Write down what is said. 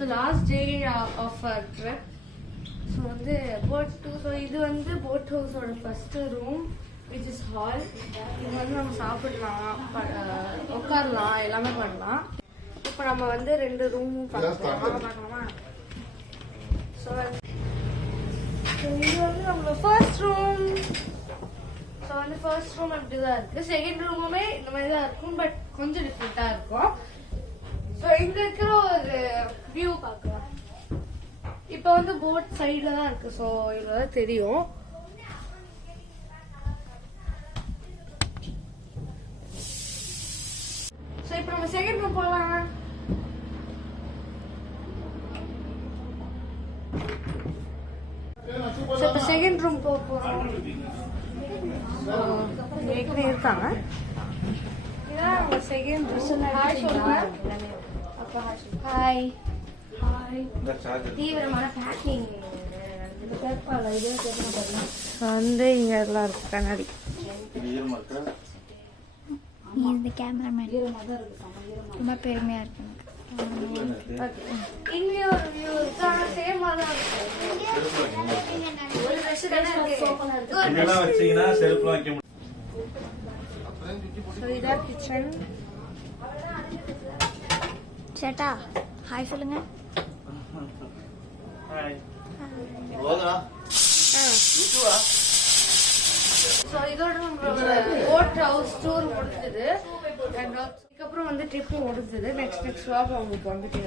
So last day of trip. So வந்து boat too. So இது வந்து போட் ஹவுஸோட first room which is hall. இது வந்து நம்ம சாப்பிடலாம், உட்காரலாம், எல்லாமே பண்ணலாம். இப்போ நம்ம வந்து 2 ரூமும் பார்க்கலாமா? ஸோ இது வந்து நம்மளோட ஃபர்ஸ்ட் ரூம். ஸோ வந்து ஃபர்ஸ்ட் ரூம் இப்படி தான் இருக்குது. செகண்ட் ரூமுமே இந்த மாதிரி தான் இருக்கும், பட் கொஞ்சம் டிஃப்ரெண்ட்டாக இருக்கும். ஸோ இங்கே இருக்கிற ஒரு வியூ பார்க்கலாம். இப்போ வந்து போட் சைடில் தான் இருக்குது. ஸோ இதில் தான் தெரியும். ஸோ இப்போ நம்ம செகண்ட் ரூம் போகலாம். ஸோ இப்போ செகண்ட் ரூம் போக போகிறோம். ஏற்கனவே இருக்காங்க. இதான் நம்ம செகண்ட் ரூம். ஹாய் சொல்லுங்க. Hi hi. தீவிரமான பேக்கிங் வந்து இங்க எல்லாம் இருக்கு. கண்ணாடி இந்த கேமராமேன் ரொம்ப பெருமையா இருக்கு. இங்க ஒரு வியூ இருக்கு. ஆனா சேமா தான் இருக்கு. ஒரு ட்ரெஸ் தானே இருக்கு. இதெல்லாம் வச்சீங்கன்னா செல்ஃப்ல வைக்க முடியும். சோ இதான் கிச்சன். சேட்டா ஹாய் சொல்லுங்க. ஹாய். ஓகேடா. யூடியூபா. ஸோ இதோட நம்மளோட போட் ஹவுஸ் டூர் முடிஞ்சது. அதுக்கப்புறம் வந்து ட்ரிப்பு முடிஞ்சது. நெக்ஸ்ட் வாக் உங்களுக்கு வந்துட்டு.